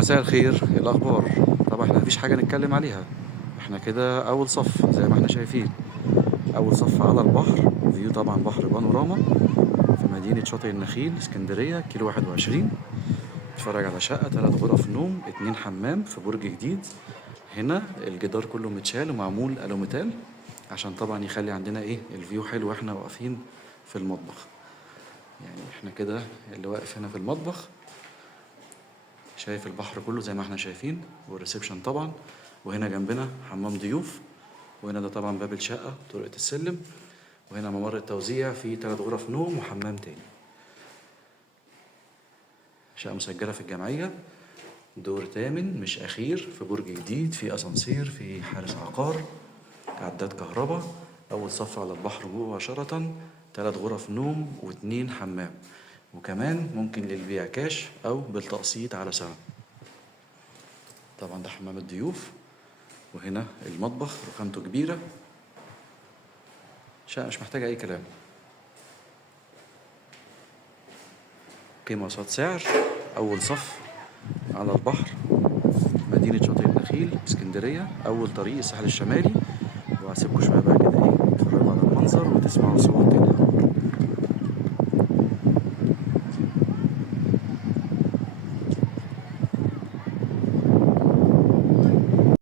مساء الخير، ايه الاخبار؟ طبعا احنا مفيش حاجه نتكلم عليها. احنا كده اول صف زي ما احنا شايفين. اول صف على البحر، فيو طبعا بحر بانوراما في مدينه شاطئ النخيل اسكندريه كيلو 21. اتفرج على شقه 3 غرف نوم 2 حمام في برج جديد. هنا الجدار كله متشال ومعمول الوميتال عشان طبعا يخلي عندنا ايه الفيو حلو واحنا واقفين في المطبخ. يعني احنا كده اللي واقف هنا في المطبخ شايف البحر كله زي ما احنا شايفين، والريسبشن طبعا. وهنا جنبنا حمام ضيوف، وهنا ده طبعا باب الشقة طرقة السلم. وهنا ممر التوزيع فيه 3 غرف نوم وحمام تاني. شقة مسجلة في الجمعية، دور تامن مش أخير، في برج جديد، في أسانسير، في حارس عقار، عداد كهرباء. أول صف على البحر مباشرة، 3 غرف نوم و2 حمام. وكمان ممكن للبيع كاش أو بالتقسيط على سنة. طبعا ده حمام الضيوف، وهنا المطبخ رخامته كبيرة. شقة مش محتاجة أي كلام. قيمة قصاد سعر. أول صف على البحر، مدينة شاطئ النخيل اسكندرية، أول طريق الساحل الشمالي. وهسيبكم شوية بقى كده إيه تتفرجوا على المنظر وتسمعوا صوت